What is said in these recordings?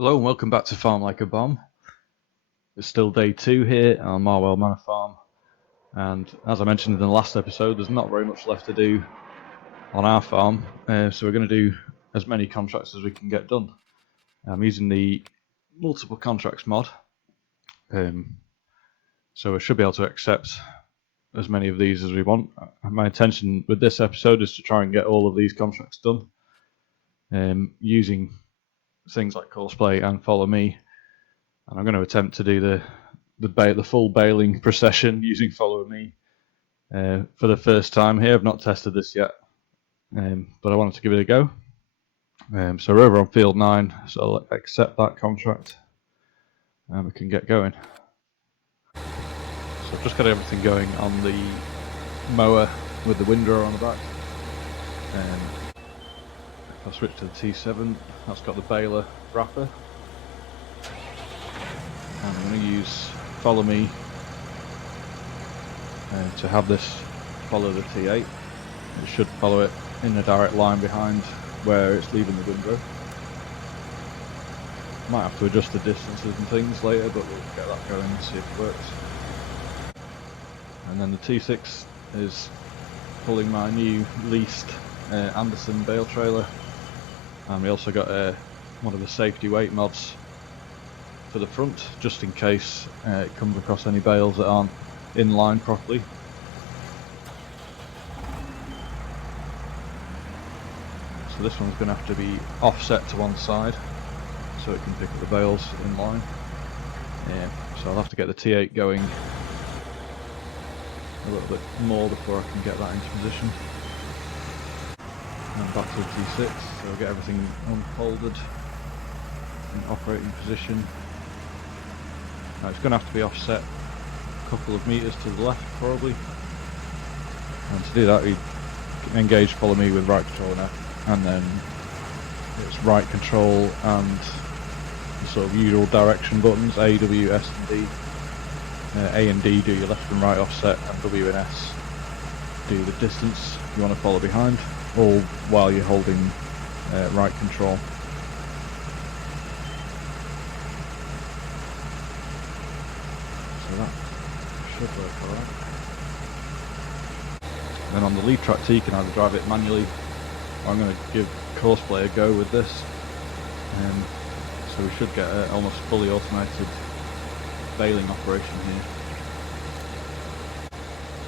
Hello and welcome back to Farm Like a Bomb. It's still day 2 here on Marwell Manor Farm, and as I mentioned in the last episode, there's not very much left to do on our farm, so we're going to do as many contracts as we can get done. I'm using the multiple contracts mod, so we should be able to accept as many of these as we want. My intention with this episode is to try and get all of these contracts done using things like Courseplay and Follow Me, and I'm going to attempt to do the full baling procession using Follow Me for the first time here. I've not tested this yet, but I wanted to give it a go. So we're over on field 9, so I'll accept that contract and we can get going. So I've just got everything going on the mower with the windrower on the back. If I switch to the T7, that's got the baler wrapper. And I'm going to use Follow Me to have this follow the T8. It should follow it in a direct line behind where it's leaving the windrow. Might have to adjust the distances and things later, but we'll get that going and see if it works. And then the T6 is pulling my new leased Anderson bale trailer, and we also got one of the safety weight mods for the front, just in case it comes across any bales that aren't in line properly. So this one's going to have to be offset to one side so it can pick up the bales in line. So I'll have to get the T8 going a little bit more before I can get that into position. And back to the T6, so I'll get everything unfolded in operating position. Now it's going to have to be offset a couple of meters to the left probably, and to do that we engage Follow Me with right control and F, and then it's right control and the sort of usual direction buttons, A, W, S and D. A and D do your left and right offset, and W and S do the distance you want to follow behind, all while you're holding right control. So that should work alright. Then on the lead track T, you can either drive it manually, or I'm going to give Courseplay a go with this. So we should get an almost fully automated baling operation here.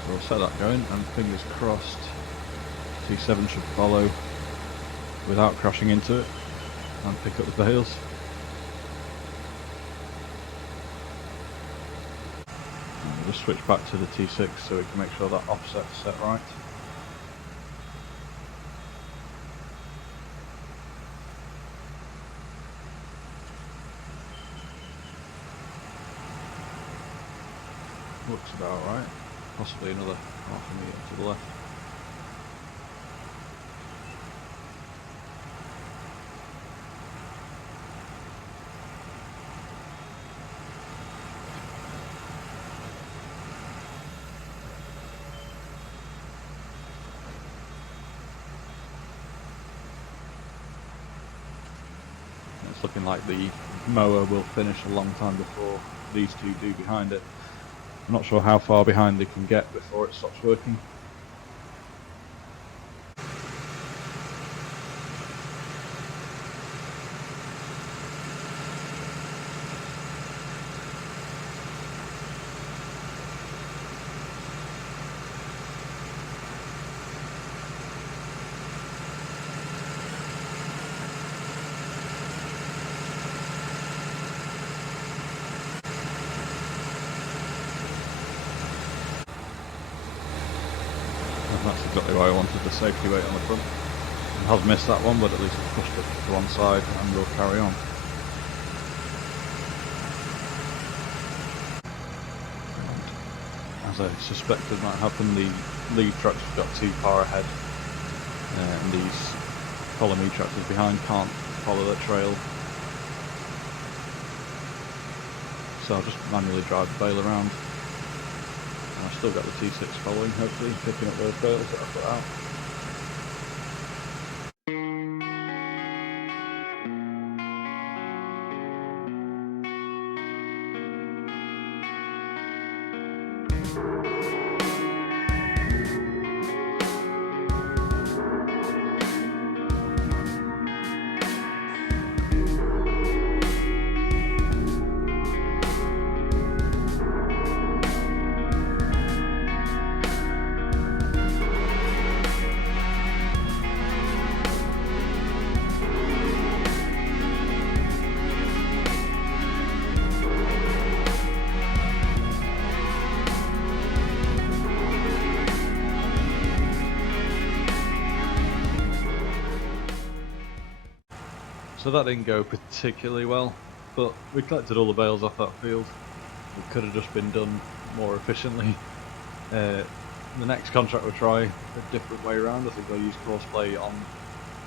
So we'll set that going, and fingers crossed T7 should follow without crashing into it and pick up the bales. And we'll just switch back to the T6 so we can make sure that offset's set right. Looks about right. Possibly another half a metre to the left. It's looking like the mower will finish a long time before these two do behind it. I'm not sure how far behind they can get before it stops working. And that's exactly why I wanted the safety weight on the front. I have missed that one, but at least I've pushed it to one side and we'll carry on. And as I suspected might happen, the lead tractors got too far ahead, and these Follow Me tractors behind can't follow the trail. So I'll just manually drive the bale around. I've still got the T6 following, hopefully, picking up those bales that I've put out. So that didn't go particularly well, but we collected all the bales off that field. It could have just been done more efficiently. The next contract we'll try a different way around. I think we'll use courseplay on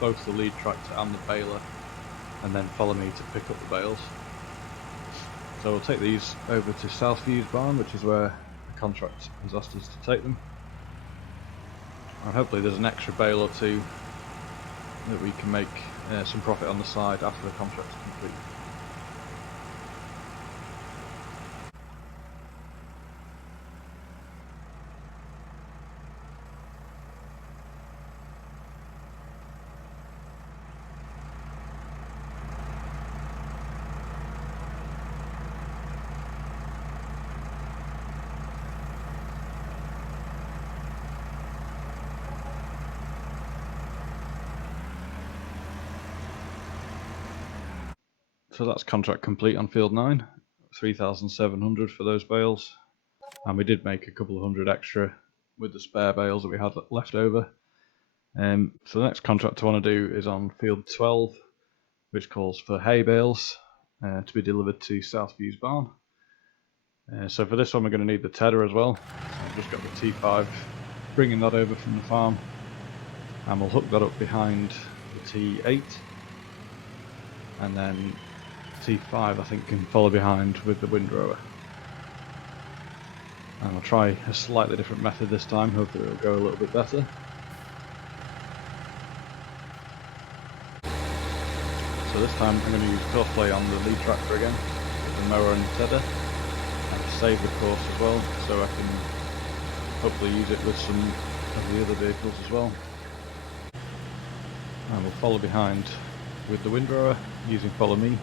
both the lead tractor and the baler, and then follow me to pick up the bales. So we'll take these over to Southview's barn, which is where the contract has asked us to take them. And hopefully there's an extra bale or two that we can make some profit on the side after the contract is complete. So that's contract complete on field 9, 3,700 for those bales, and we did make a couple of hundred extra with the spare bales that we had left over. So the next contract I want to do is on field 12, which calls for hay bales to be delivered to Southview's barn. So for this one we're going to need the tedder as well. So I've just got the T5, bringing that over from the farm, and we'll hook that up behind the T8, and then T5 I think can follow behind with the windrower. And we'll try a slightly different method this time, hopefully it'll go a little bit better. So this time I'm going to use courseplay on the lead tractor again, the mower and the tedder, and save the course as well, so I can hopefully use it with some of the other vehicles as well. And we'll follow behind with the windrower using follow me.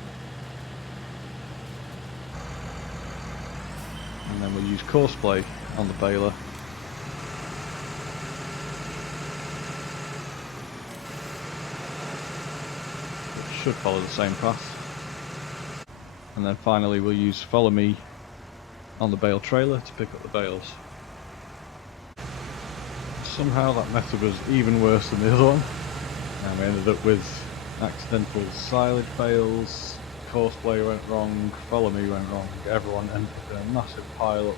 And then we'll use courseplay on the baler. It should follow the same path. And then finally we'll use follow me on the bale trailer to pick up the bales. Somehow that method was even worse than the other one, and we ended up with accidental silage bales. Courseplay went wrong, follow me went wrong, everyone ended up in a massive pile up.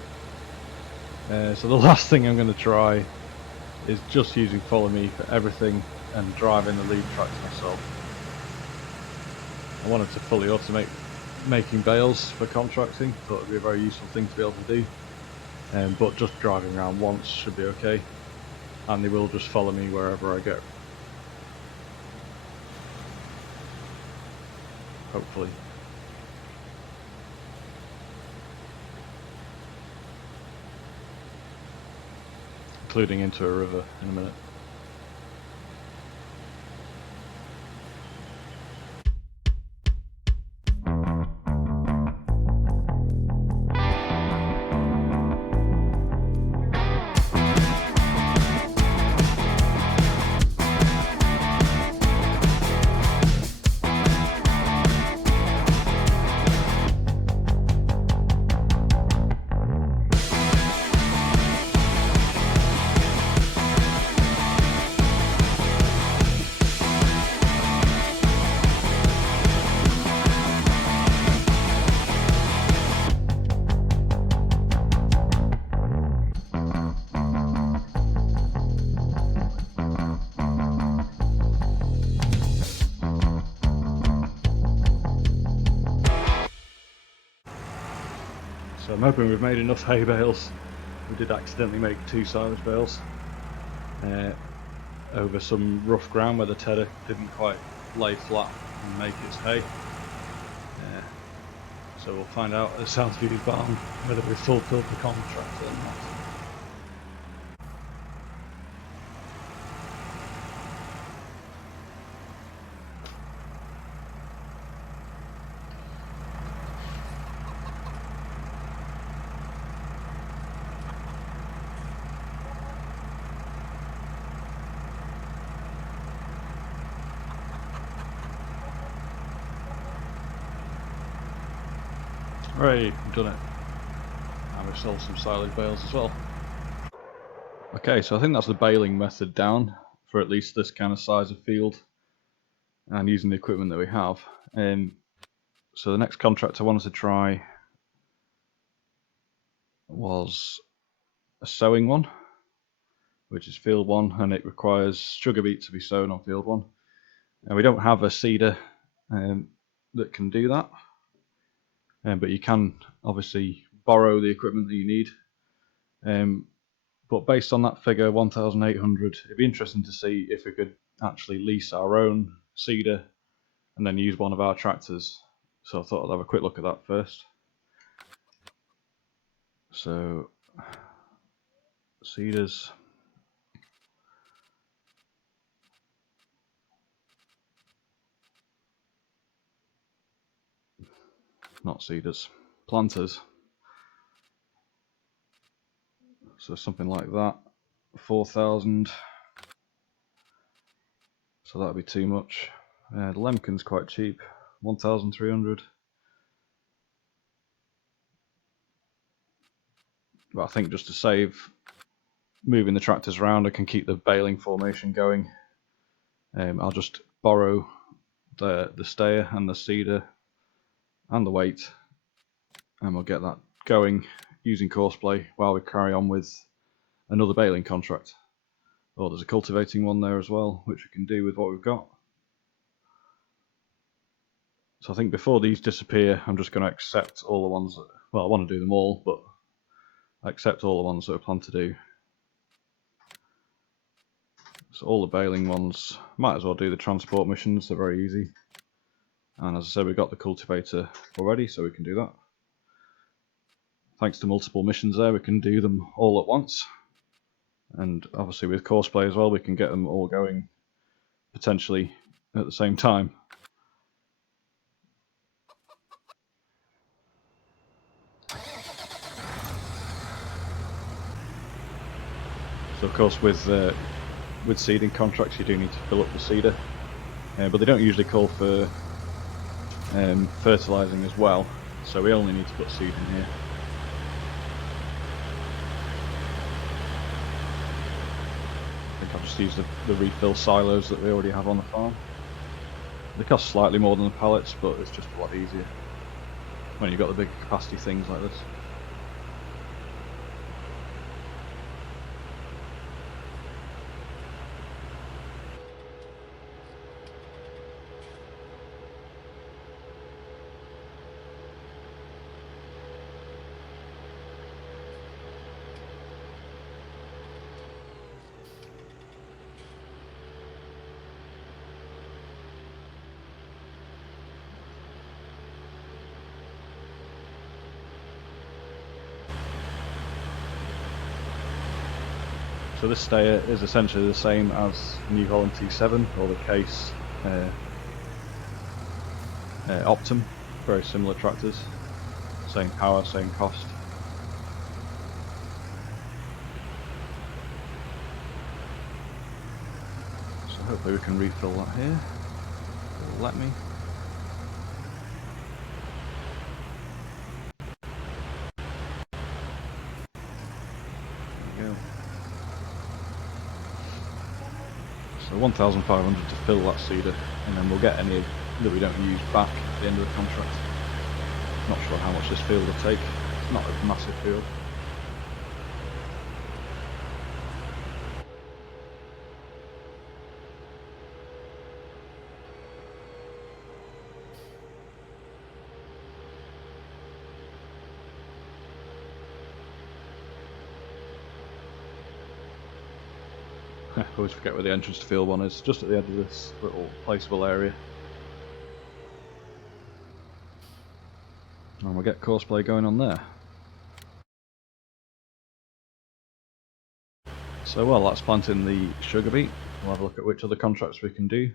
So the last thing I'm going to try is just using follow me for everything and driving the lead tractor myself. I wanted to fully automate making bales for contracting, thought it would be a very useful thing to be able to do, but just driving around once should be okay, and they will just follow me wherever I go. Hopefully. Including into a river in a minute. So I'm hoping we've made enough hay bales. We did accidentally make 2 silage bales over some rough ground where the tedder didn't quite lay flat and make its hay. So we'll find out at Southview's barn whether we've fulfilled the contract or not. Right, we've done it. And we've sold some silage bales as well. Okay, so I think that's the baling method down for at least this kind of size of field and using the equipment that we have. So the next contract I wanted to try was a sowing one, which is field 1, and it requires sugar beet to be sown on field 1. And we don't have a seeder that can do that, but you can obviously borrow the equipment that you need. But based on that figure, 1,800, it'd be interesting to see if we could actually lease our own seeder and then use one of our tractors. So I thought I'd have a quick look at that first. So, seeders. Not seeders, planters. So something like that, 4,000. So that'd be too much. The Lemken's quite cheap, 1,300. But I think just to save moving the tractors around, I can keep the baling formation going. I'll just borrow the stayer and the seeder and the weight, and we'll get that going using Courseplay while we carry on with another baling contract. Oh, there's a cultivating one there as well, which we can do with what we've got. So I think before these disappear, I'm just going to accept all the ones that, well, I want to do them all, but I accept all the ones that I plan to do. So all the baling ones, might as well do the transport missions, they're very easy. And as I said, we've got the cultivator already, so we can do that. Thanks to multiple missions there, we can do them all at once. And obviously with Courseplay as well, we can get them all going potentially at the same time. So of course with seeding contracts you do need to fill up the seeder, but they don't usually call for fertilising as well, so we only need to put seed in here. I think I'll just use the refill silos that we already have on the farm. They cost slightly more than the pallets, but it's just a lot easier when you've got the big capacity things like this. So this stayer is essentially the same as New Holland T7 or the Case Optum, very similar tractors, same power, same cost. So hopefully we can refill that here, it'll let me. There we go. So 1,500 to fill that seeder, and then we'll get any that we don't use back at the end of the contract. Not sure how much this field will take, it's not a massive field. I always forget where the entrance to field 1 is, just at the edge of this little placeable area. And we'll get Courseplay going on there. So while that's planting the sugar beet, we'll have a look at which other contracts we can do.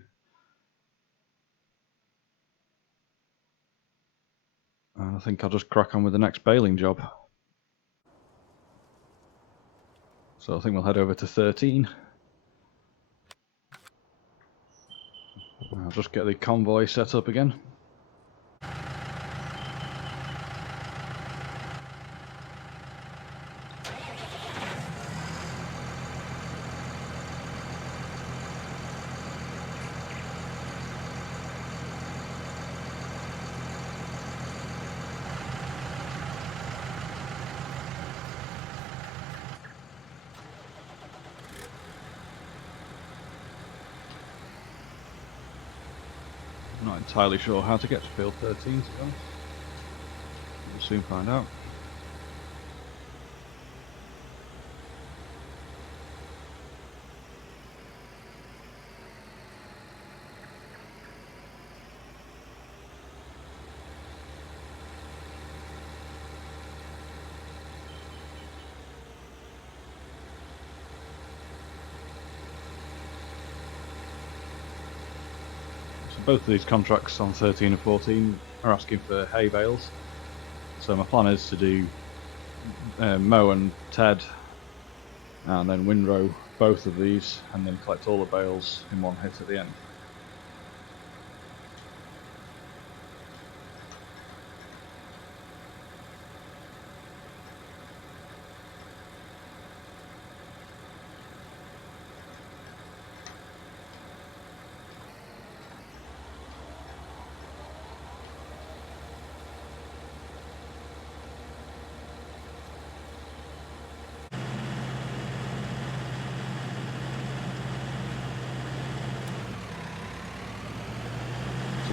And I think I'll just crack on with the next baling job. So I think we'll head over to 13. I'll just get the convoy set up again. I'm not entirely sure how to get to field 13, to be honest. We'll soon find out. Both of these contracts on 13 and 14 are asking for hay bales, so my plan is to do mow and ted and then windrow both of these and then collect all the bales in one hit at the end.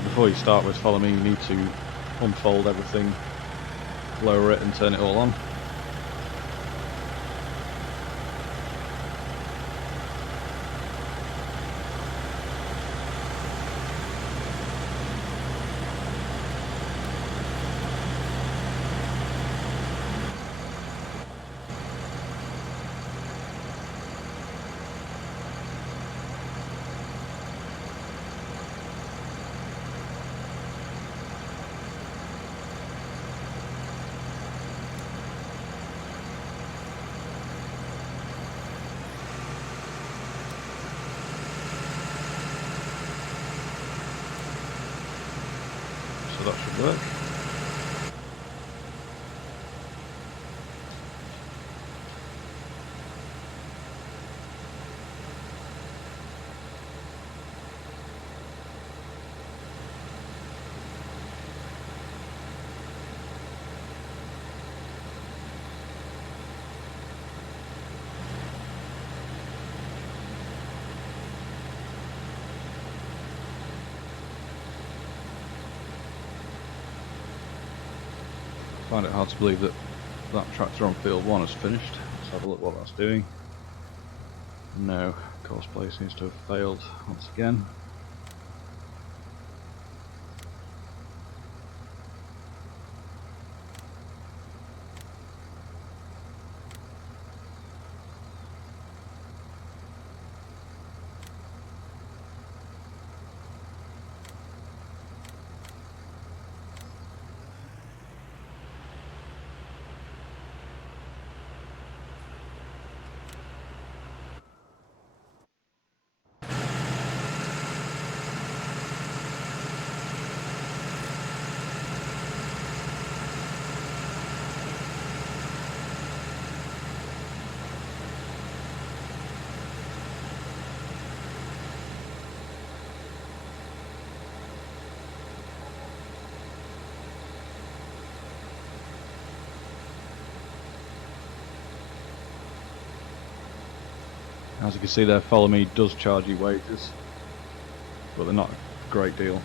Before you start with follow me, you need to unfold everything, lower it and turn it all on. So that should work. I find it hard to believe that that tractor on field 1 is finished. Let's have a look what that's doing. No, course play seems to have failed once again. As you can see there, follow me does charge you wages, but they're not a great deal.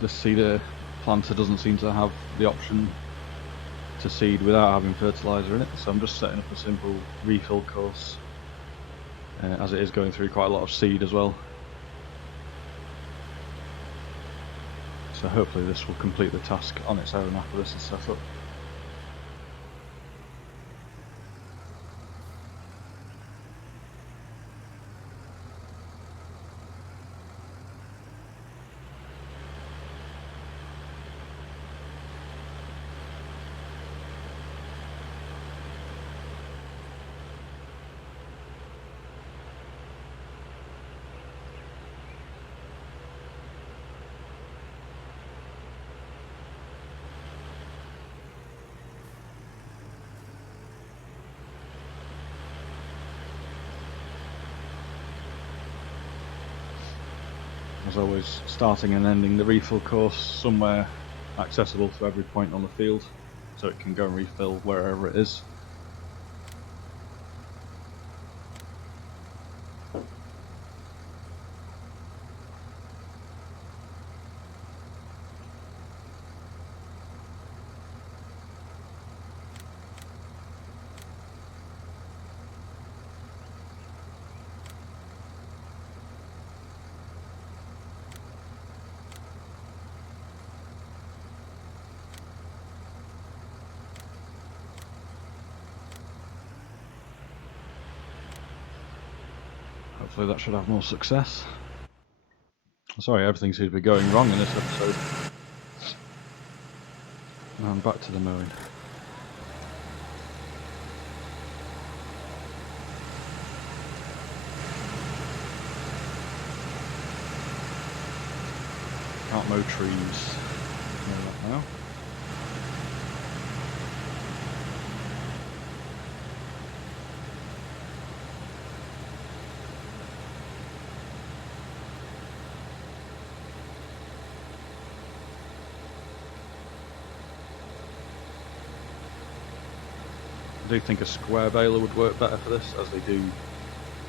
the seeder planter doesn't seem to have the option to seed without having fertiliser in it, so I'm just setting up a simple refill course, as it is going through quite a lot of seed as well. So hopefully this will complete the task on its own after this is set up. As always, starting and ending the refill course somewhere accessible to every point on the field, so it can go and refill wherever it is. Hopefully that should have more success. Sorry, everything seems to be going wrong in this episode. Now I'm back to the mowing. Can't mow trees. Know that now. I do think a square baler would work better for this, as they do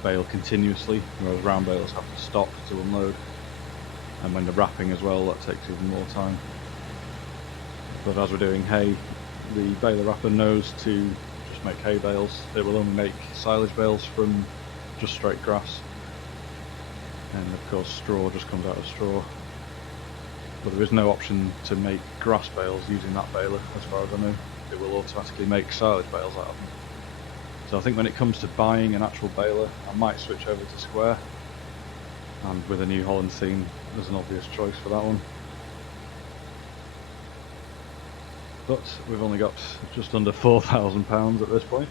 bale continuously, whereas round balers have to stop to unload. And when they're wrapping as well, that takes even more time. But as we're doing hay, the baler wrapper knows to just make hay bales. It will only make silage bales from just straight grass. And of course straw just comes out of straw. But there is no option to make grass bales using that baler, as far as I know. It will automatically make silage bales out of them. So I think when it comes to buying an actual baler, I might switch over to square. And with a new Holland theme, there's an obvious choice for that one. But we've only got just under £4,000 at this point.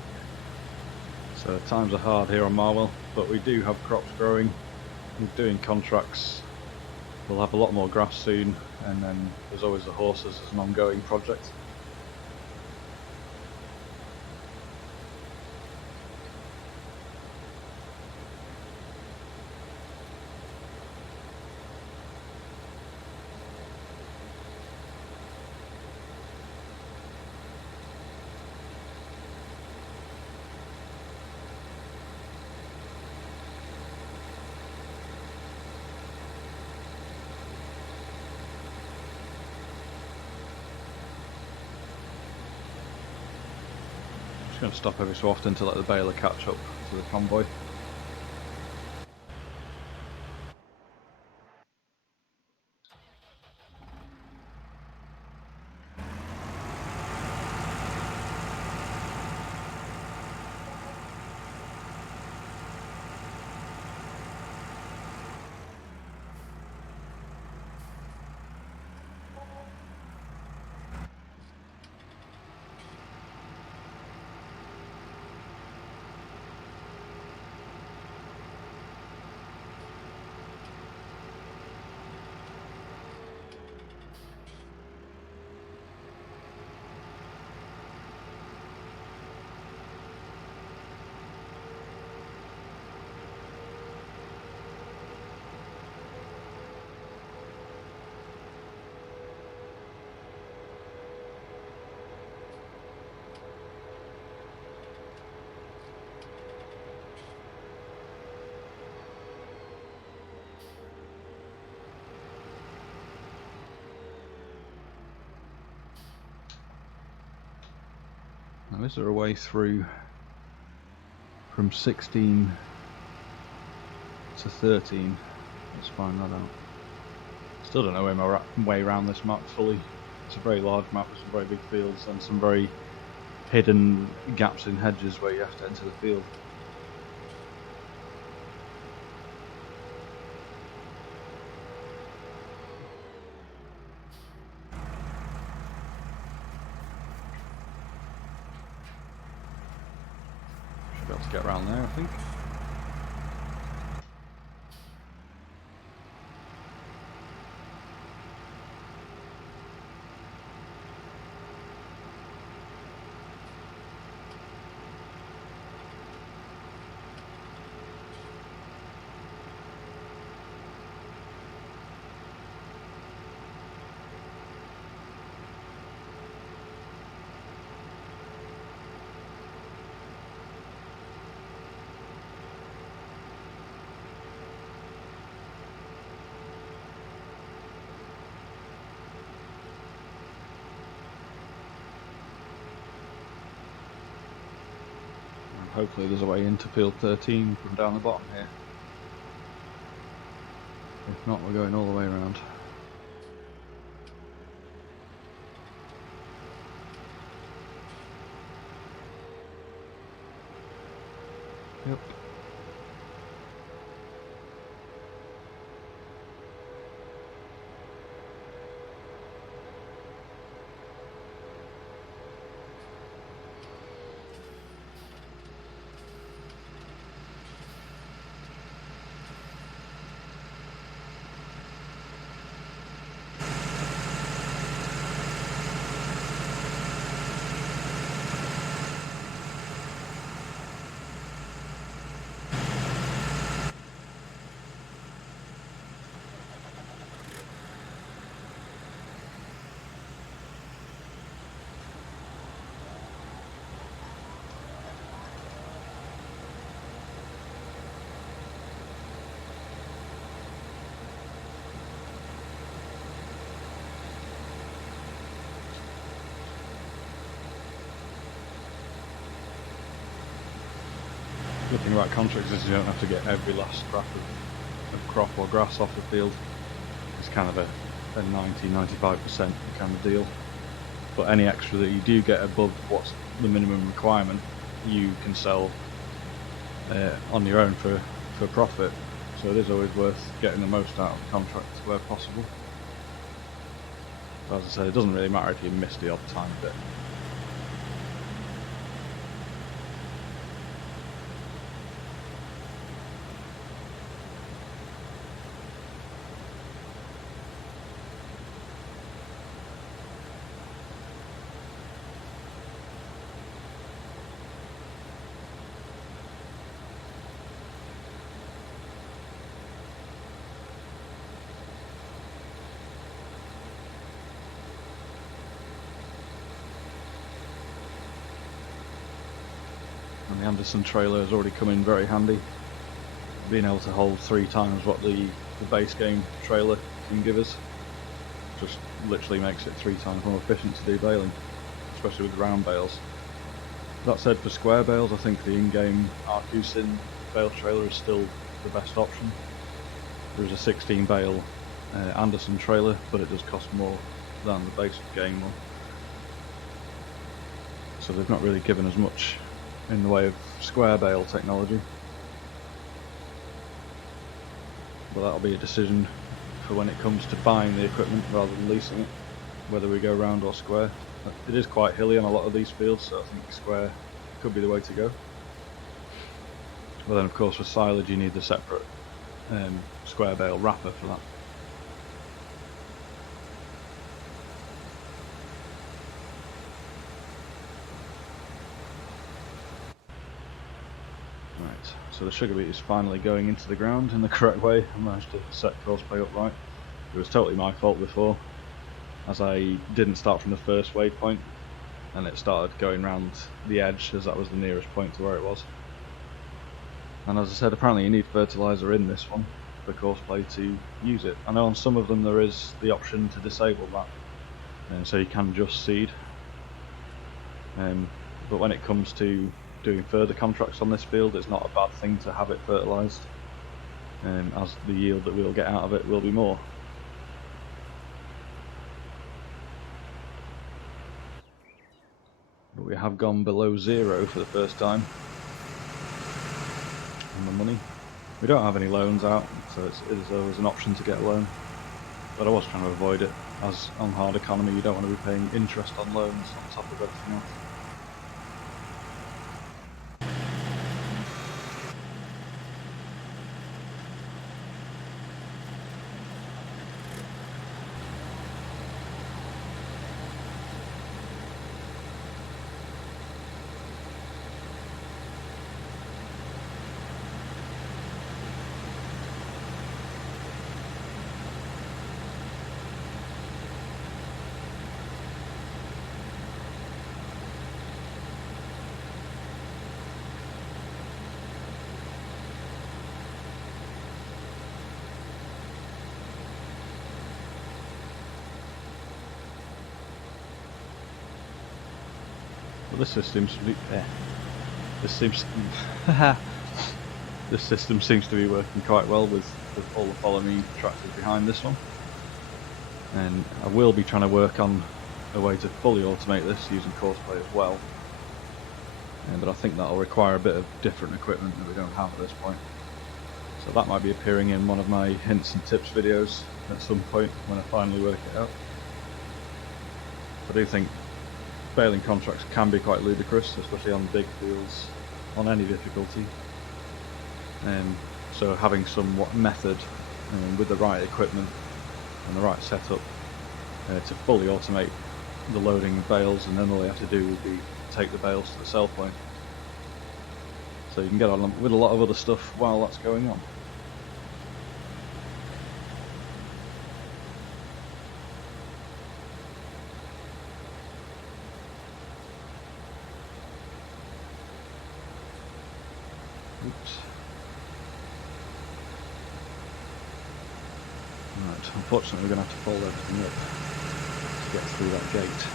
So times are hard here on Marwell, but we do have crops growing. We're doing contracts. We'll have a lot more grass soon, and then there's always the horses as an ongoing project. Just going to stop every so often to let the baler catch up to the convoy. Now is there a way through from 16 to 13? Let's find that out. Still don't know my way around this map fully. It's a very large map with some very big fields and some very hidden gaps in hedges where you have to enter the field. Should be able to get around there, I think. Hopefully there's a way into field 13 from down the bottom here. If not, we're going all the way around. Yep. Good thing about contracts is you don't have to get every last scrap of crop or grass off the field. It's kind of a 90-95% kind of deal. But any extra that you do get above what's the minimum requirement, you can sell on your own for profit. So it is always worth getting the most out of the contract where possible. But as I said, it doesn't really matter if you miss the odd time bit. And the Anderson trailer has already come in very handy, being able to hold 3 times what the base game trailer can give us. Just literally makes it 3 times more efficient to do baling, especially with round bales. That said, for square bales, I think the in-game RQ-Sin bale trailer is still the best option. There is a 16 bale Anderson trailer, but it does cost more than the base game one. So they've not really given us much in the way of square bale technology. But that'll be a decision for when it comes to buying the equipment rather than leasing it, whether we go round or square. It is quite hilly on a lot of these fields, so I think square could be the way to go. But then of course for silage you need the separate square bale wrapper for that. Right, so the sugar beet is finally going into the ground in the correct way. I managed to set crossplay up right. It was totally my fault before, as I didn't start from the first waypoint and it started going round the edge as that was the nearest point to where it was. And as I said, apparently you need fertiliser in this one for courseplay to use it. I know on some of them there is the option to disable that, and so you can just seed. but when it comes to doing further contracts on this field, it's not a bad thing to have it fertilised, as the yield that we'll get out of it will be more. But we have gone below zero for the first time on the money. We don't have any loans out, so it's always an option to get a loan, but I was trying to avoid it, as on hard economy you don't want to be paying interest on loans on top of everything else. But this system seems to be this system seems to be working quite well with all the Follow Me tractors behind this one. And I will be trying to work on a way to fully automate this using Courseplay as well. But I think that'll require a bit of different equipment that we don't have at this point. So that might be appearing in one of my hints and tips videos at some point when I finally work it out. I do think baling contracts can be quite ludicrous, especially on big fields, on any difficulty. So having some method with the right equipment and the right setup to fully automate the loading of bales, and then all you have to do would be take the bales to the sell point. So you can get on with a lot of other stuff while that's going on. Oops. Right, unfortunately we're going to have to fold everything up to get through that gate.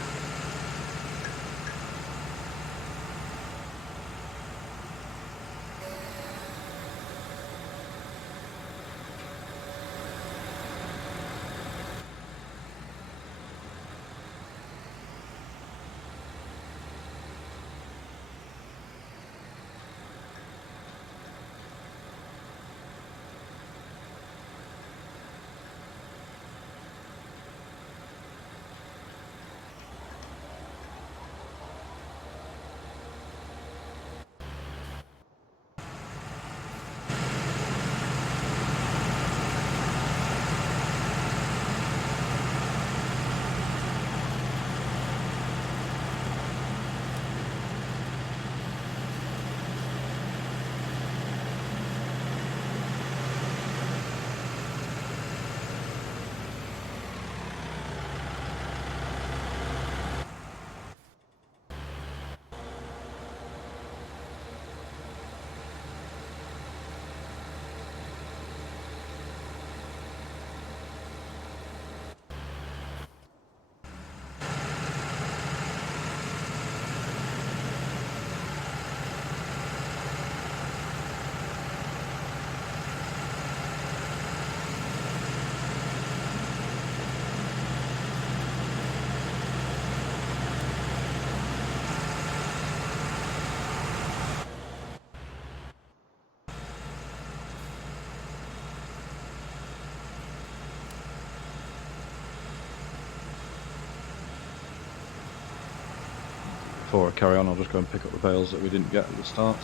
Before I carry on, I'll just go and pick up the bales that we didn't get at the start.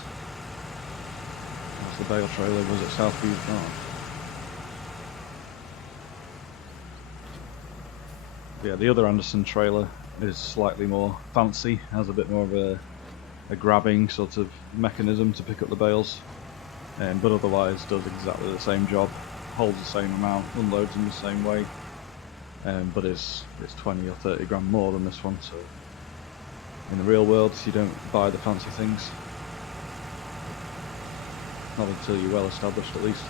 As the bale trailer was at Southview Farm. Yeah, the other Anderson trailer is slightly more fancy, has a bit more of a grabbing sort of mechanism to pick up the bales, but otherwise does exactly the same job, holds the same amount, unloads in the same way, but it's 20 or 30 grand more than this one. So in the real world, you don't buy the fancy things, not until you're well established at least.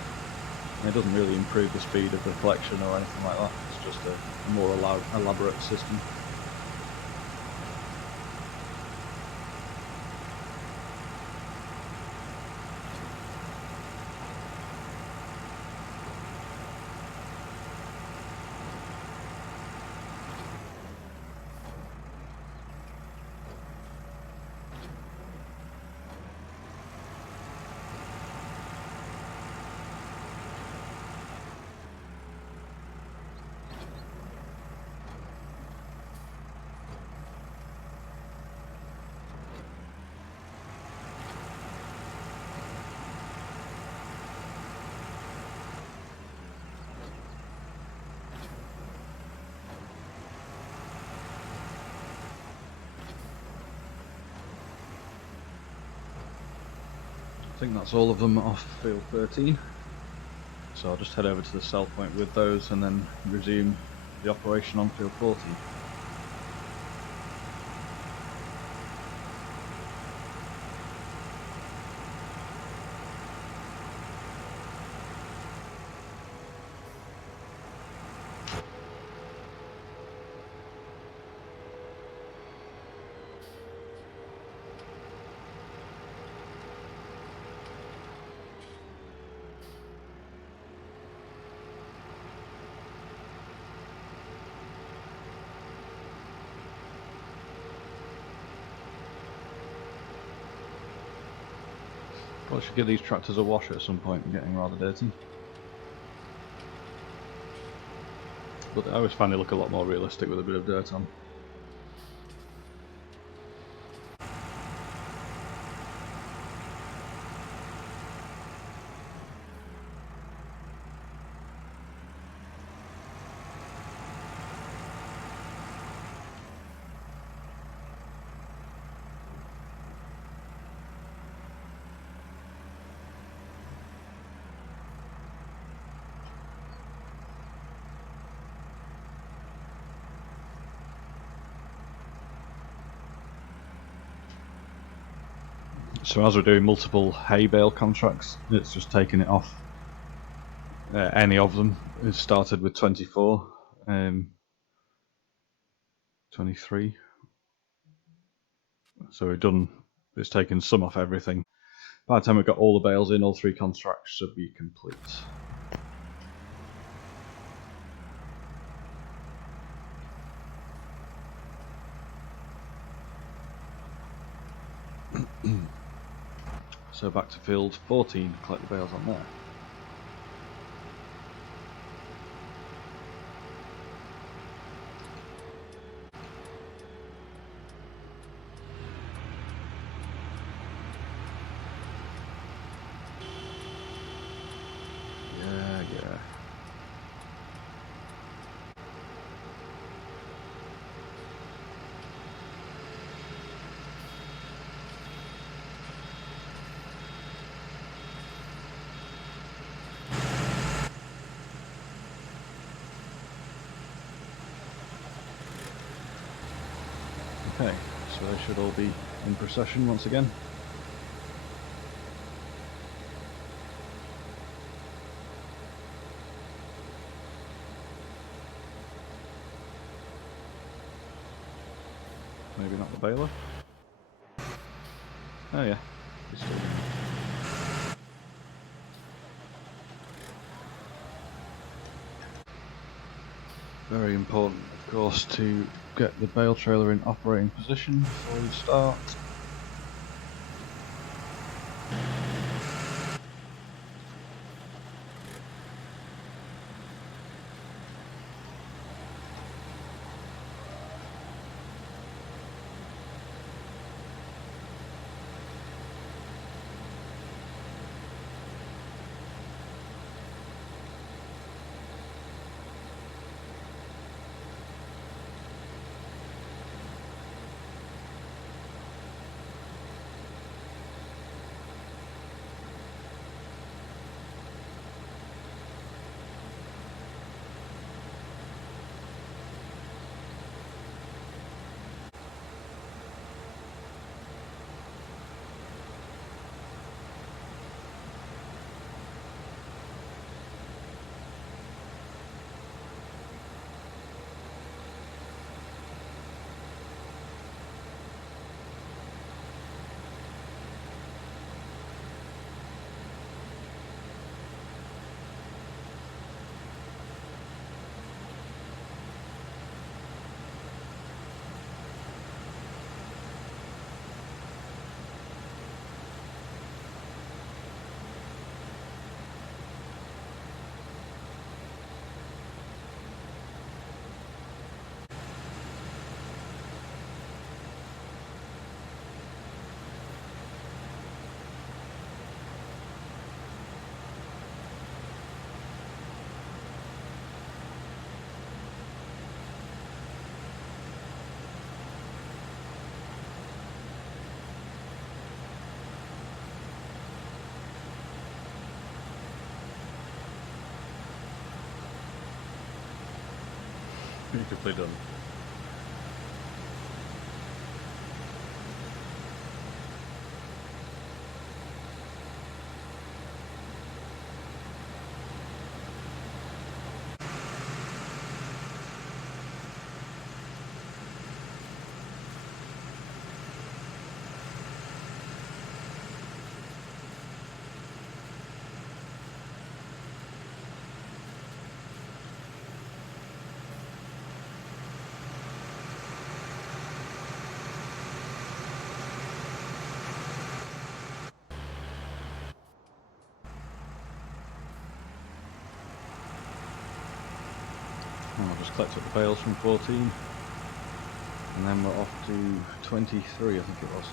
And it doesn't really improve the speed of the collection or anything like that, it's just a more elaborate system. I think that's all of them off field 13. So I'll just head over to the sell point with those and then resume the operation on field 14. Probably should give these tractors a wash at some point, they're getting rather dirty. But I always find they look a lot more realistic with a bit of dirt on. So as we're doing multiple hay bale contracts, it's just taking it off any of them. It started with 24, 23. So we've done, it's taken some off everything. By the time we've got all the bales in, all 3 contracts should be complete. So back to field 14, collect the bales on there. Yeah. Okay, so they should all be in procession once again. Maybe not the baler. Oh yeah, he's still in. Very important, of course, to get the bale trailer in operating position before we start. Beautifully done. And I'll just collect up the bales from 14, and then we're off to 23, I think it was.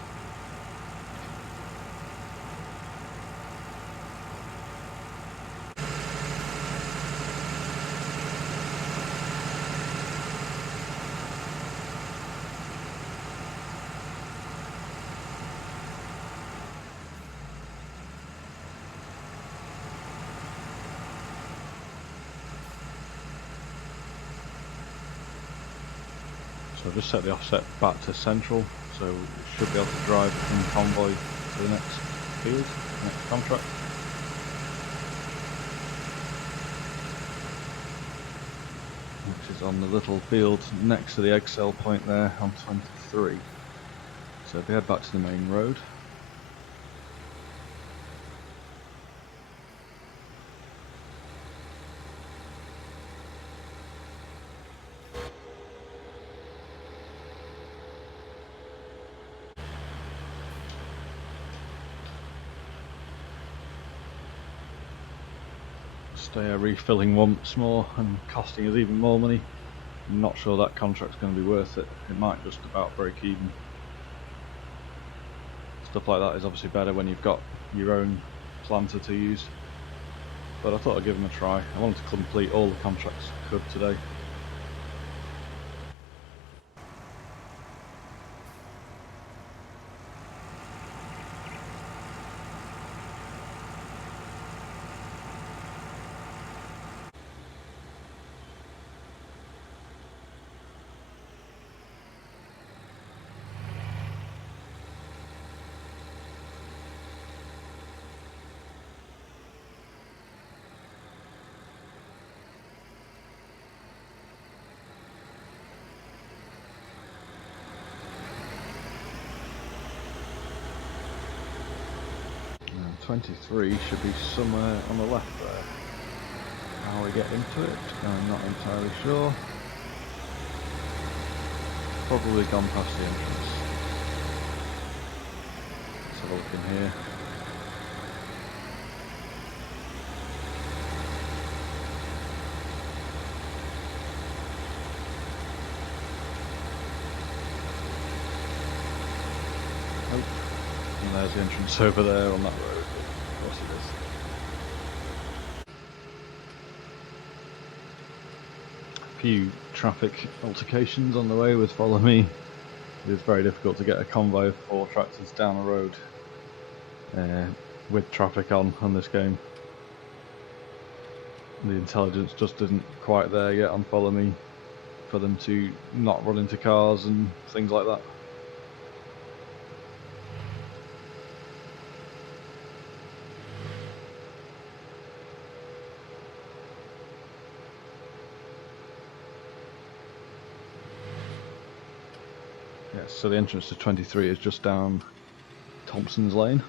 So I've just set the offset back to central, so it should be able to drive in convoy to the next field, next contract. Which is on the little field next to the egg cell point there on 23. So if we head back to the main road. Stay refilling once more and costing us even more money. I'm not sure that contract's going to be worth it. It might just about break even. Stuff like that is obviously better when you've got your own planter to use. But I thought I'd give them a try. I wanted to complete all the contracts I could today. And 23 should be somewhere on the left there. How we get into it, I'm not entirely sure. Probably gone past the entrance. Let's have a look in here. And there's the entrance over there on that road. Of course it is. A few traffic altercations on the way with Follow Me. It is very difficult to get a convoy of 4 tractors down a road with traffic on this game. The intelligence just isn't quite there yet on Follow Me for them to not run into cars and things like that. Yes, so the entrance to 23 is just down Thompson's Lane.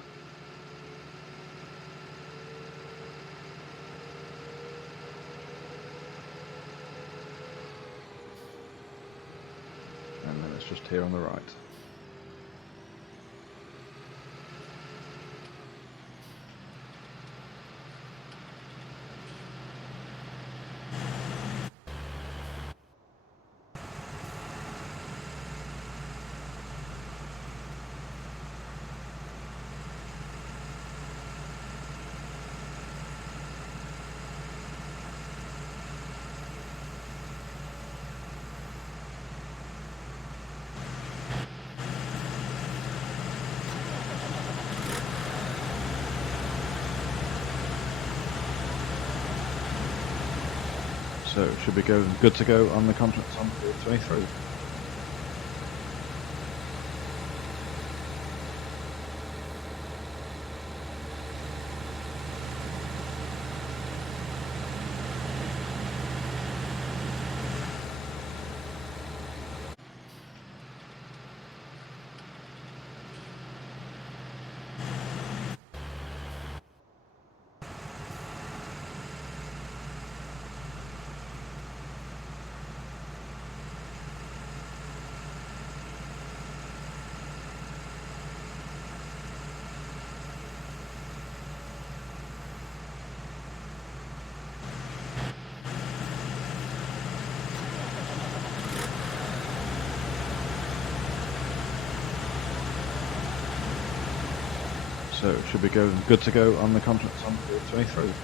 And then it's just here on the right. So it should be good to go on the contracts on 23. So it should be good to go on the contracts on 23.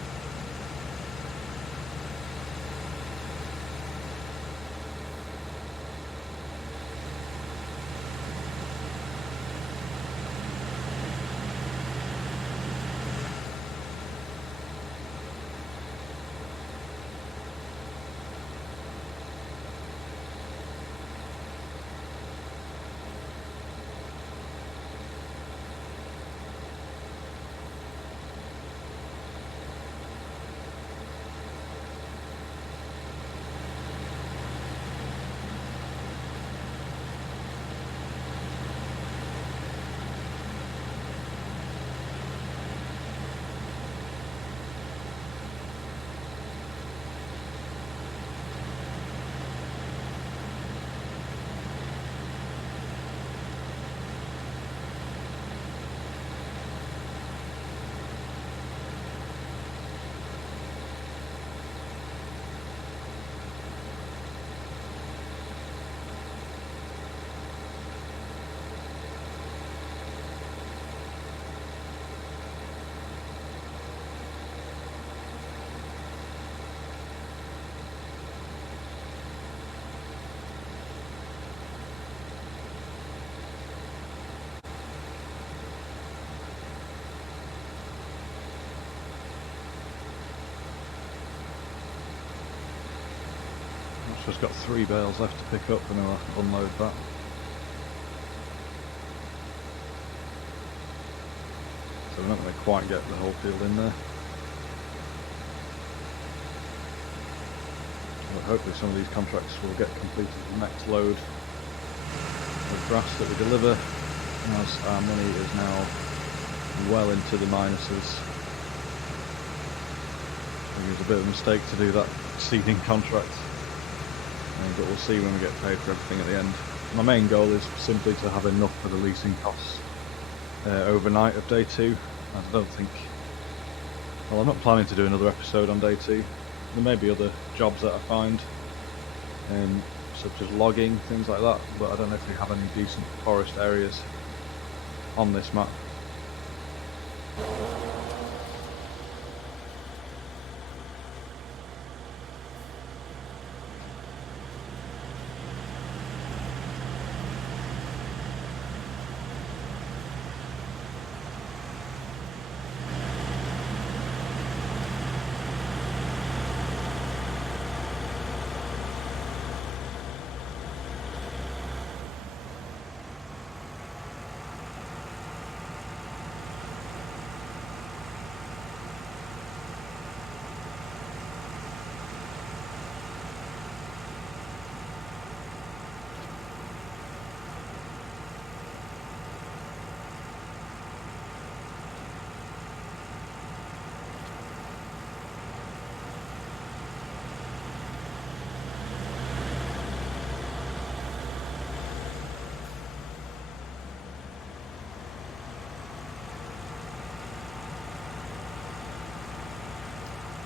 I've just got 3 bales left to pick up and then I'll have to unload that. So we're not going to quite get the whole field in there. But hopefully some of these contracts will get completed the next load of grass that we deliver, as our money is now well into the minuses. I think it was a bit of a mistake to do that seeding contract. But we'll see when we get paid for everything at the end. My main goal is simply to have enough for the leasing costs overnight of day 2. I don't think... Well, I'm not planning to do another episode on day 2. There may be other jobs that I find, such as logging, things like that, but I don't know if we have any decent forest areas on this map.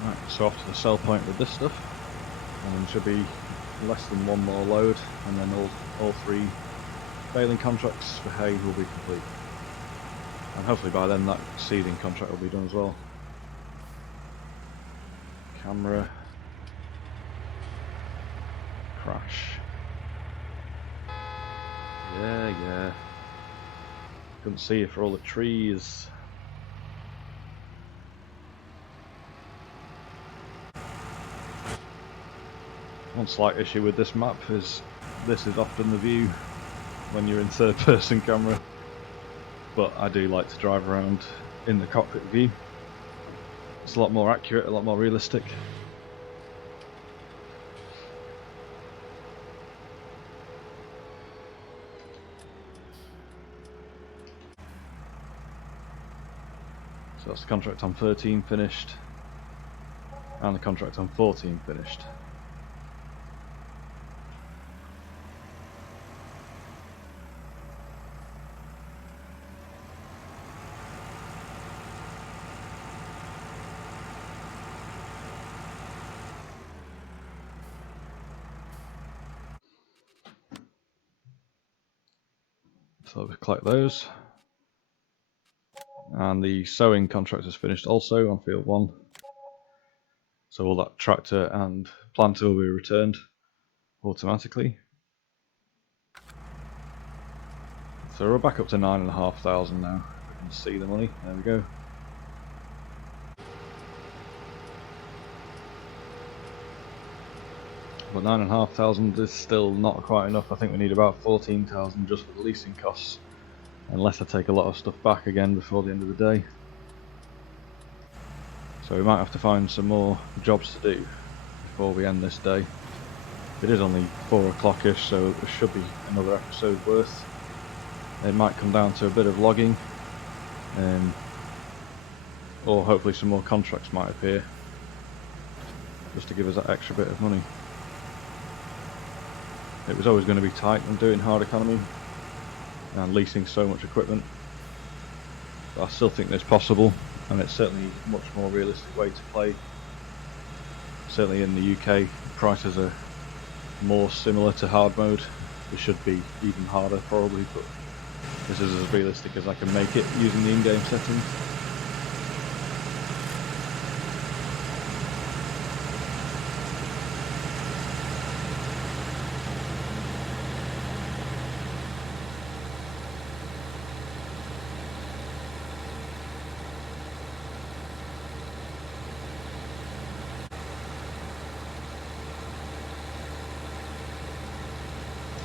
Right, so off to the sell point with this stuff, and should be less than 1 more load, and then all 3 baling contracts for hay will be complete. And hopefully by then that seeding contract will be done as well. Camera. Crash. Yeah. Couldn't see it for all the trees. One slight issue with this map is this is often the view when you're in third person camera, but I do like to drive around in the cockpit view. It's a lot more accurate, a lot more realistic. So that's the contract on 13 finished, and the contract on 14 finished. So we collect those. And the sowing contract is finished also on field 1. So all that tractor and planter will be returned automatically. So we're back up to 9,500 now. You can see the money. There we go. But 9,500 is still not quite enough. I think we need about 14,000 just for the leasing costs, unless I take a lot of stuff back again before the end of the day. So we might have to find some more jobs to do before we end this day. It is only 4 o'clock-ish, so there should be another episode worth. It might come down to a bit of logging, or hopefully some more contracts might appear, just to give us that extra bit of money. It was always going to be tight on doing hard economy and leasing so much equipment, but I still think it's possible, and it's certainly a much more realistic way to play. Certainly in the UK, prices are more similar to hard mode. It should be even harder probably, but this is as realistic as I can make it using the in-game settings.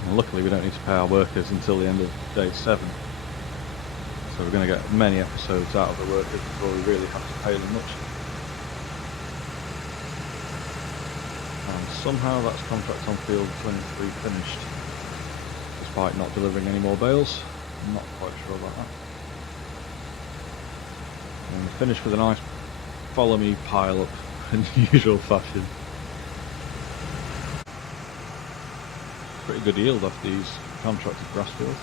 And luckily we don't need to pay our workers until the end of day 7. So we're going to get many episodes out of the workers before we really have to pay them much. And somehow that's contract on field 23 finished, despite not delivering any more bales. I'm not quite sure about that. And we finished with a nice follow me pile up in the usual fashion. Pretty good yield off these contracted grass fields.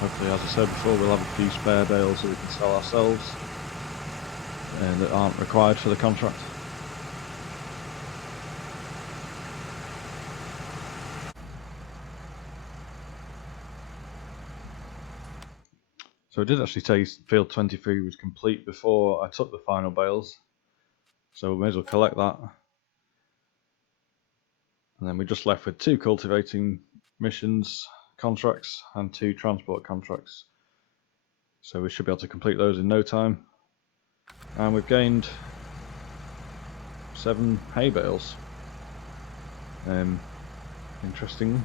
Hopefully, as I said before, we'll have a few spare bales that we can sell ourselves that aren't required for the contract. So I did actually say field 23 was complete before I took the final bales, so we may as well collect that. And then we're just left with 2 cultivating missions contracts and 2 transport contracts. So we should be able to complete those in no time. And we've gained 7 hay bales. Interesting.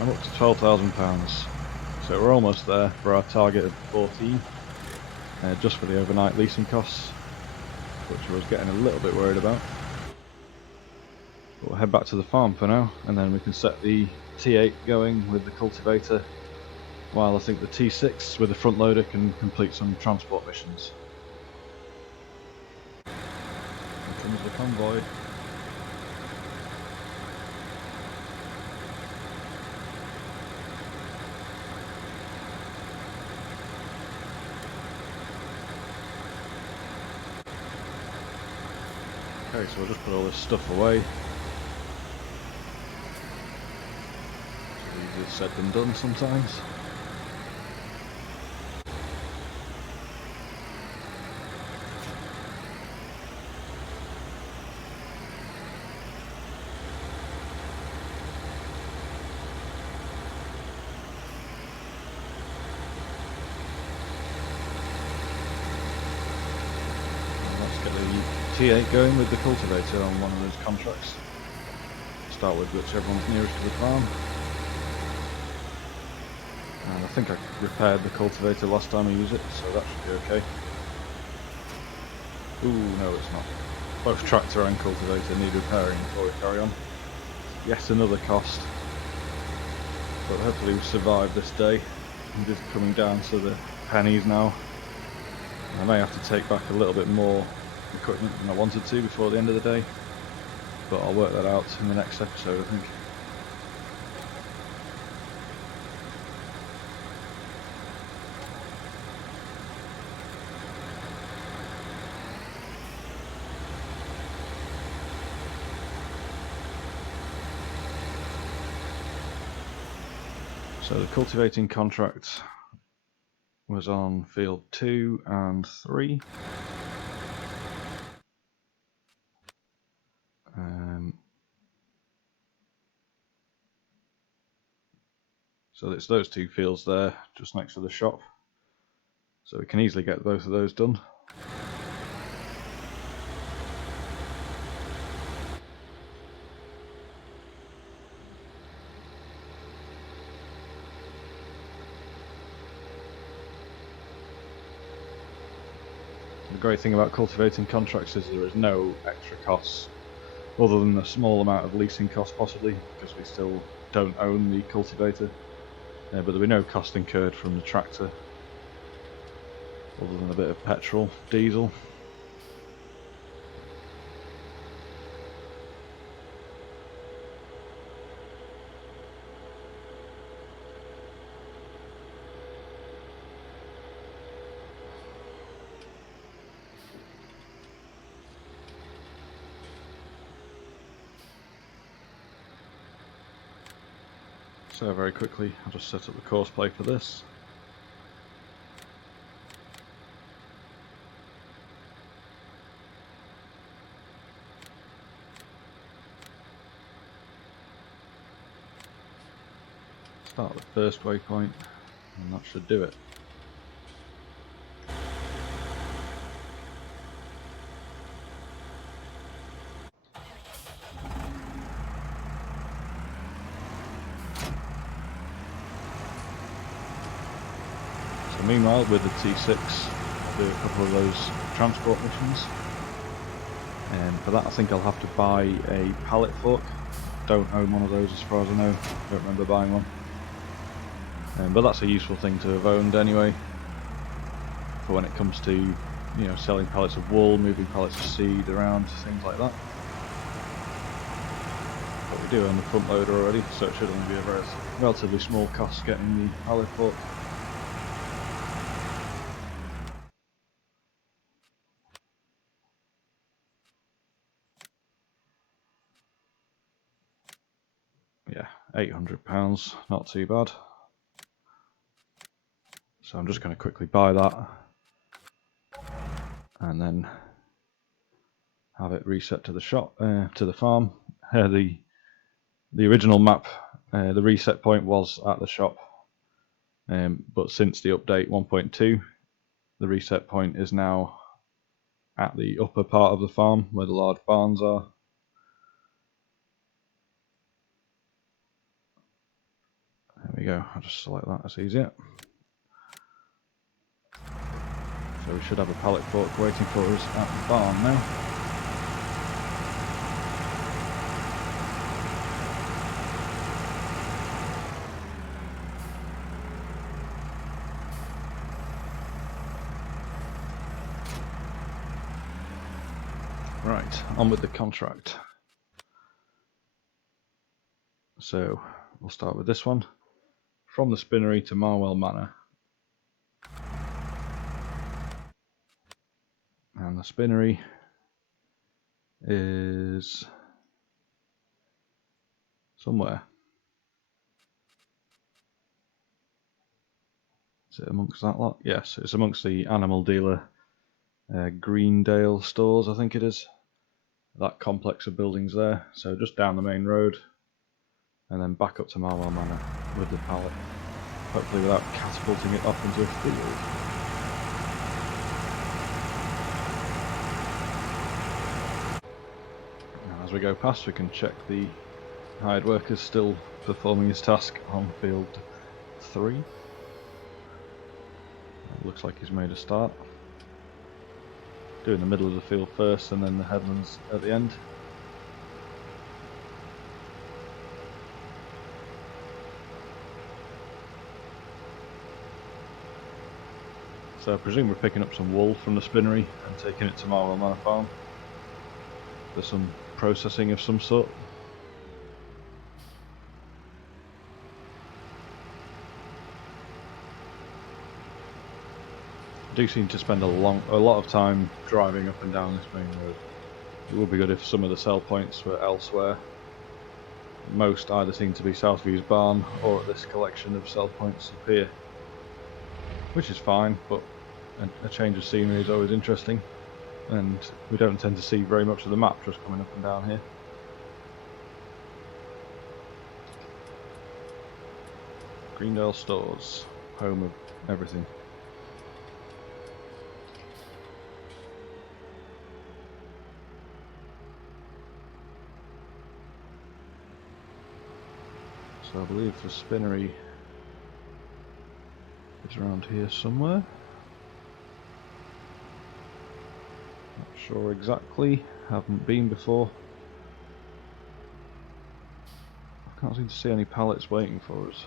I'm up to £12,000, so we're almost there for our target of 14, just for the overnight leasing costs, which I was getting a little bit worried about. But we'll head back to the farm for now, and then we can set the T8 going with the cultivator, while I think the T6 with the front loader can complete some transport missions. Here comes the convoy. Okay, so we'll just put all this stuff away. It's easier said than done sometimes. get the T8 going with the cultivator on one of those contracts. Start with whichever one's nearest to the farm. And I think I repaired the cultivator last time I used it, so that should be okay. Ooh, no it's not. Both tractor and cultivator need repairing before we carry on. Yet another cost. But hopefully we'll survive this day. I'm just coming down to the pennies now. I may have to take back a little bit more equipment than I wanted to before the end of the day. But I'll work that out in the next episode, I think. So the cultivating contract was on field 2 and 3. So it's those two fields there, just next to the shop. So we can easily get both of those done. The great thing about cultivating contracts is there is no extra costs, other than a small amount of leasing costs possibly, because we still don't own the cultivator. But there'll be no cost incurred from the tractor, other than a bit of petrol, diesel. So very quickly, I'll just set up the course play for this. Start the first waypoint, and that should do it. Meanwhile, with the T6, I'll do a couple of those transport missions. And for that I think I'll have to buy a pallet fork. Don't own one of those as far as I know, don't remember buying one. But that's a useful thing to have owned anyway, for when it comes to, you know, selling pallets of wool, moving pallets of seed around, things like that. But we do own the front loader already, so it should only be a relatively small cost getting the pallet fork. Yeah, £800, not too bad. So I'm just going to quickly buy that and then have it reset to the shop, to the farm. The original map, the reset point was at the shop, but since the update 1.2, the reset point is now at the upper part of the farm where the large barns are. There we go, I'll just select that, that's easier. So we should have a pallet fork waiting for us at the barn now. Right, on with the contract. So we'll start with this one. From the spinnery to Marwell Manor. And the spinnery is somewhere. Is it amongst that lot? Yes, it's amongst the animal dealer Greendale stores, I think it is. That complex of buildings there. So just down the main road and then back up to Marwell Manor with the pallet. Hopefully without catapulting it off into a field. we go past, we can check the hired worker's still performing his task on field 3. Looks like he's made a start. Doing the middle of the field first and then the headlands at the end. So I presume we're picking up some wool from the spinnery and taking it to Marwell Manor Farm for some processing of some sort. I do seem to spend a lot of time driving up and down this main road. It would be good if some of the sell points were elsewhere. Most either seem to be Southview's barn or at this collection of sell points up here, which is fine, but a change of scenery is always interesting, and we don't tend to see very much of the map just coming up and down here. Greendale Stores, home of everything. So I believe the spinnery is around here somewhere. Not sure exactly, haven't been before. I can't seem to see any pallets waiting for us.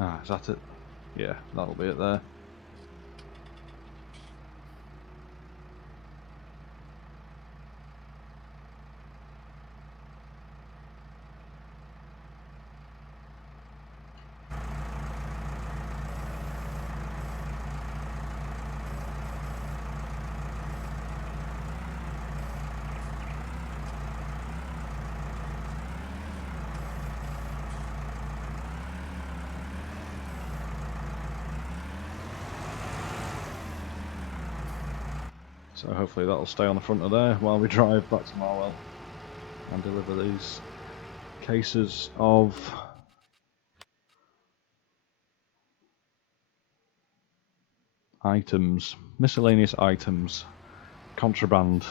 Ah, is that it? Yeah, that'll be it there. So hopefully that'll stay on the front of there while we drive back to Marwell and deliver these cases of items, miscellaneous items, contraband.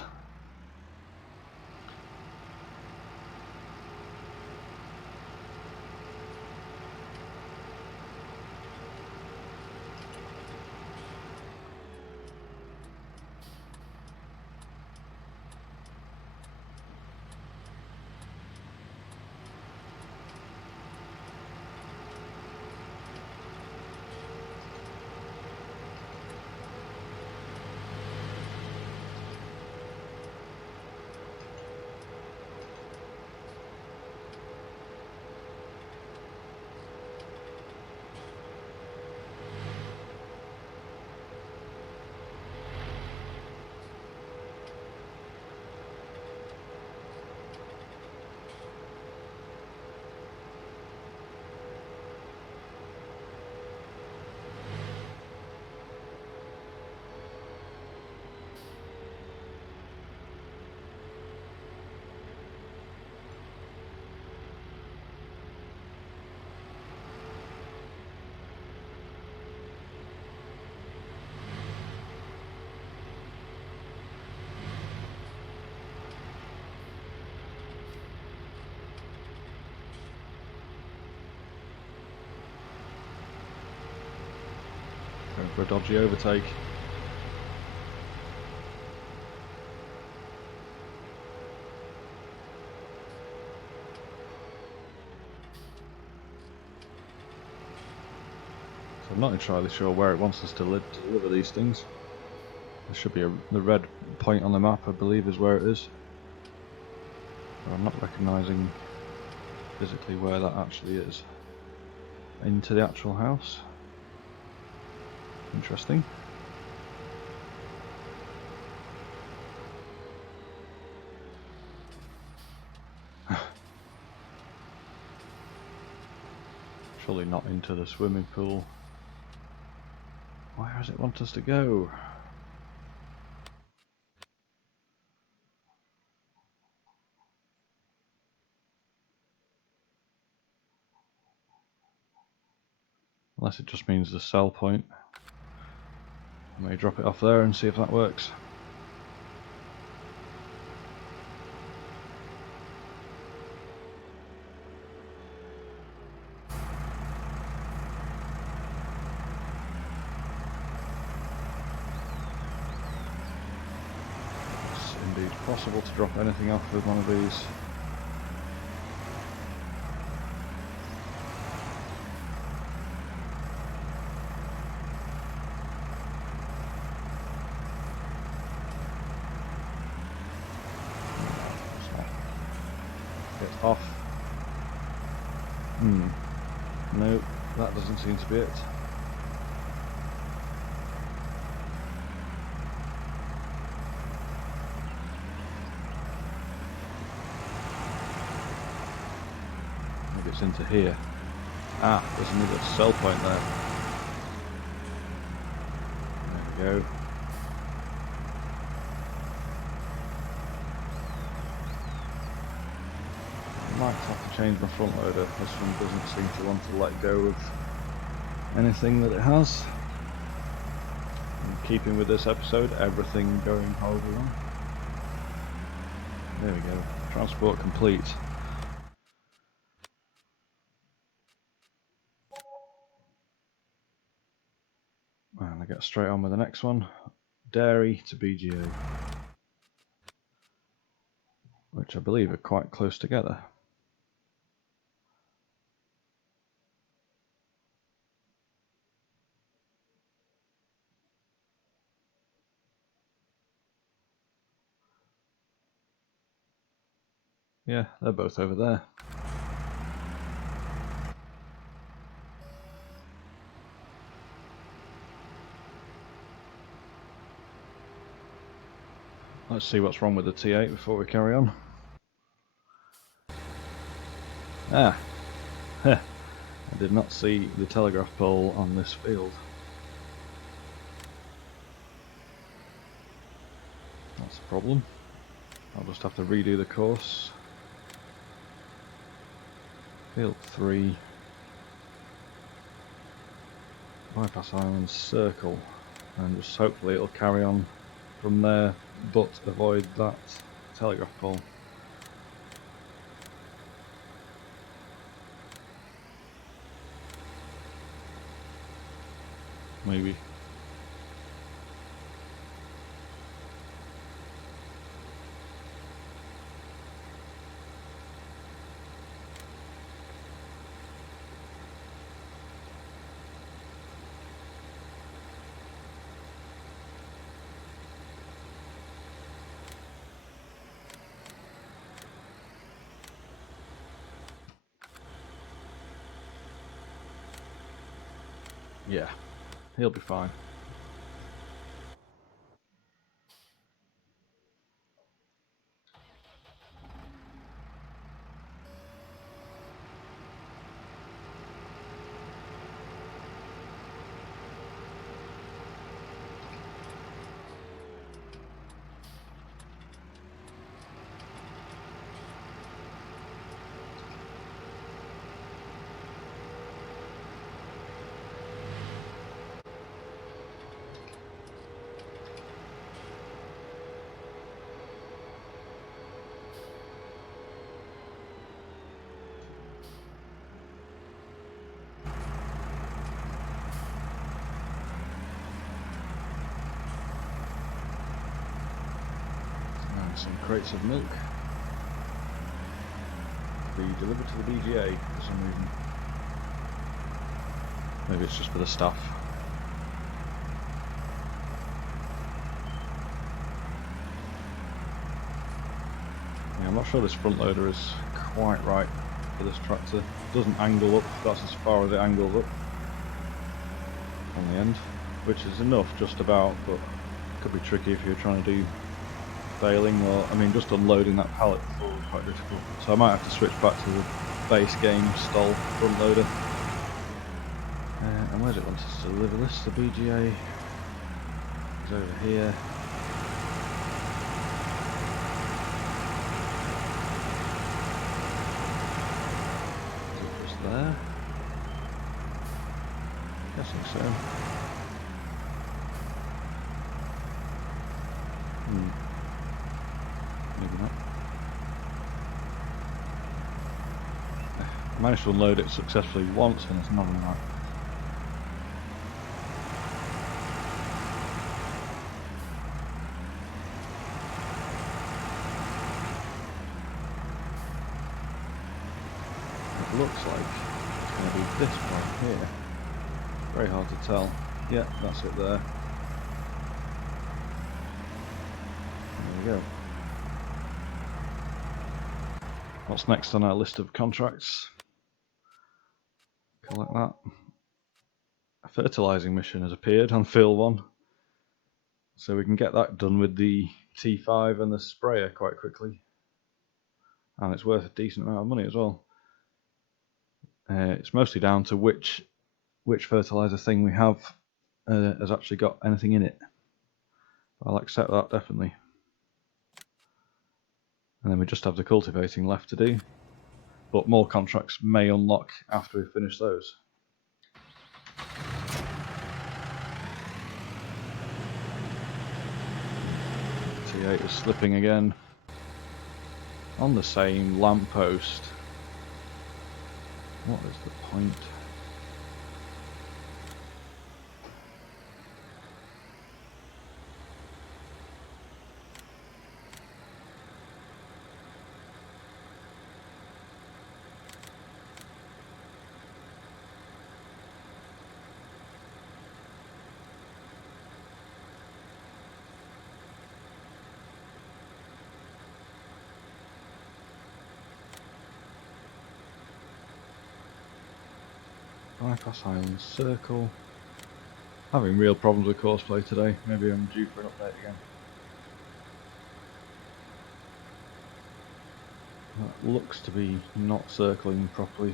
Going for a dodgy overtake. So I'm not entirely sure where it wants us to deliver these things. There should be the red point on the map, I believe, is where it is. But I'm not recognising physically where that actually is. Into the actual house. Interesting. Surely not into the swimming pool. Where does it want us to go? Unless it just means the sell point. I may drop it off there and see if that works. It's indeed possible to drop anything off with one of these. Off. No, that doesn't seem to be it. Maybe it's into here. Ah, there's another sell point there. There we go. I might have to change my front loader. This one doesn't seem to want to let go of anything that it has. In keeping with this episode, everything going horribly wrong. There we go. Transport complete. And I get straight on with the next one. Dairy to BGA. Which I believe are quite close together. Yeah, they're both over there. Let's see what's wrong with the T8 before we carry on. Ah, I did not see the telegraph pole on this field. That's a problem. I'll just have to redo the course. Field 3. Bypass Island Circle. And just hopefully it'll carry on from there, but avoid that telegraph pole. Maybe. Yeah, he'll be fine. Some crates of milk to be delivered to the BGA for some reason. Maybe it's just for the staff. Yeah, I'm not sure this front loader is quite right for this tractor. It doesn't angle up, that's as far as it angles up on the end, which is enough just about, but it could be tricky if you're trying to do bailing, or I mean just unloading that pallet before was quite difficult. So I might have to switch back to the base game stall front loader. And where's it want us to deliver this? The BGA is over here. Is it just there? Guessing so. Maybe not. I managed to unload it successfully once and it's not enough. It looks like it's going to be this part here. Very hard to tell. Yeah, that's it there. There we go. What's next on our list of contracts? Collect that. A fertilising mission has appeared on field 1. So we can get that done with the T5 and the sprayer quite quickly. And it's worth a decent amount of money as well. It's mostly down to which fertiliser thing we have has actually got anything in it. I'll accept that definitely. And then we just have the cultivating left to do. But more contracts may unlock after we finish those. T8 is slipping again. On the same lamppost. What is the point? Bypass Island Circle. Having real problems with courseplay today. Maybe I'm due for an update again. That looks to be not circling properly.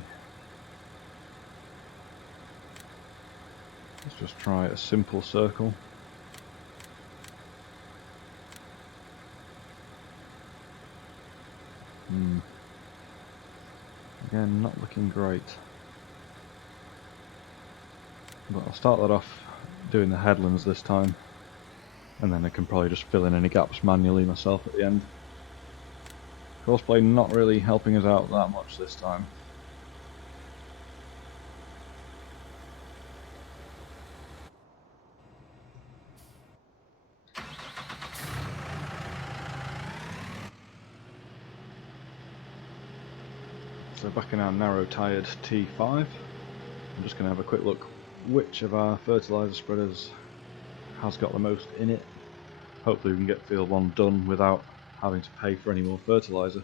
Let's just try a simple circle. Again, not looking great. But I'll start that off doing the headlands this time, and then I can probably just fill in any gaps manually myself at the end. Courseplay not really helping us out that much this time. So back in our narrow-tired T5, I'm just going to have a quick look which of our fertiliser spreaders has got the most in it. Hopefully we can get field 1 done without having to pay for any more fertiliser.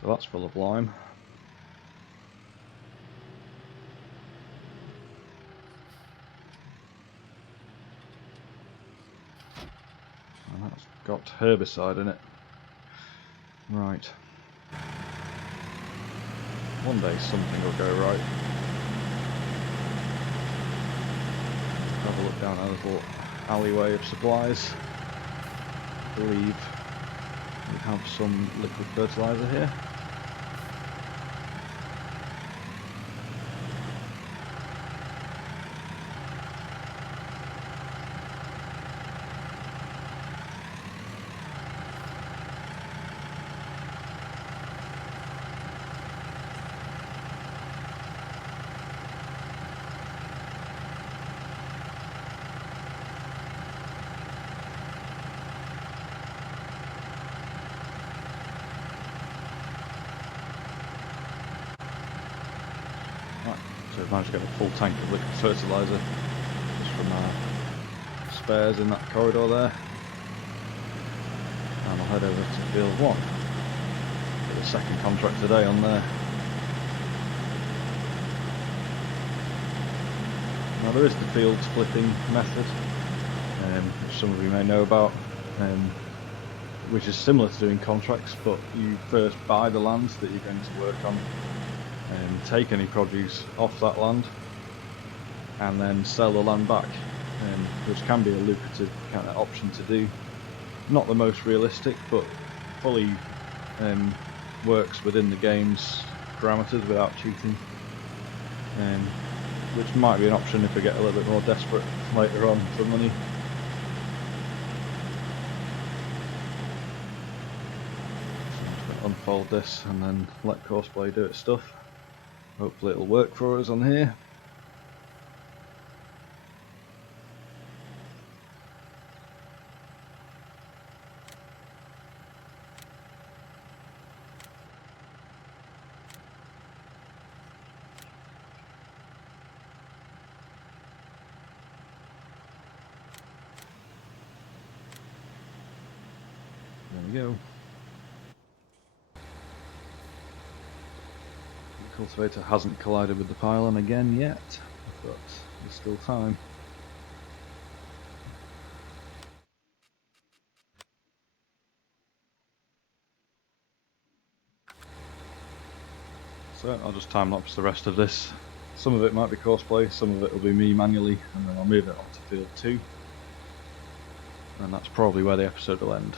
So that's full of lime. And that's got herbicide in it. Right. One day something will go right. Have a look down our little alleyway of supplies. I believe we have some liquid fertiliser here. So we've managed to get a full tank of liquid fertiliser just from our spares in that corridor there. And I'll head over to field 1. Get the second contract today on there. Now there is the field splitting method, which some of you may know about, which is similar to doing contracts, but you first buy the land that you're going to work on, take any produce off that land, and then sell the land back, which can be a lucrative kind of option to do. Not the most realistic, but fully works within the game's parameters without cheating, which might be an option if I get a little bit more desperate later on for money. So I'm just going to unfold this and then let Courseplay do its stuff. Hopefully it'll work for us on here. There we go. The cultivator hasn't collided with the pylon again yet, but there's still time. So I'll just time lapse the rest of this. Some of it might be Courseplay, some of it will be me manually, and then I'll move it on to field 2. And that's probably where the episode will end.